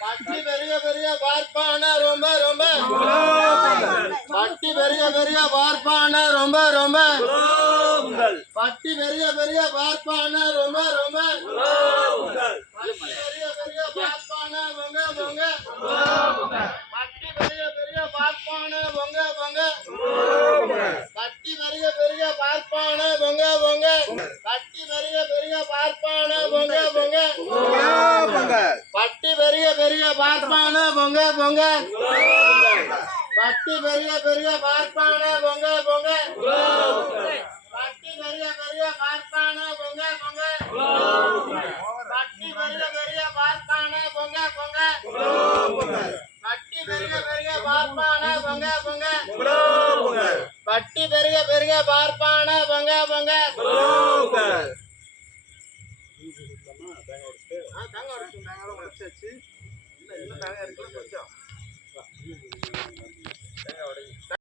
பட்டி பெரிய பெரிய பார்ப்பான ரொம்ப ரொம்ப பட்டி பெரிய பெரிய பார்ப்பான ரொம்ப ரொம்ப பட்டி பெரிய பெரிய பார்ப்பான ரொம்ப ரொம்ப பட்டி பெரிய பெரிய பார்ப்பான பொங்க பொங்க பட்டி பெரிய பெரிய பார்ப்பான பொங்க பொங்க பட்டி பெரிய பெரிய பார்ப்பான பொங்க பொங்க பட்டி பெரிய பெரிய பார்ப்பான பொங்க பொங்க பட்டி பெரிய பெரிய பார்ப்பான பொங்க பொங்க பட்டி பெரிய பெரிய பார்ப்பான பொங்க பொங்க பட்டி பெரிய பெரிய பார்ப்பான பொங்க பொங்க பட்டி பெரிய பெரிய பார்ப்பான பொங்க பொங்க பட்டி பெரிய பெரிய பார்ப்பான பொங்க பொங்க பட்டி பெரிய பெரிய பார்ப்பான பொங்க பொங்க தேங்காய் உடைச்சாச்சு. இல்லை இன்னும் தேங்காய் இருக்குல்ல கொஞ்சம்.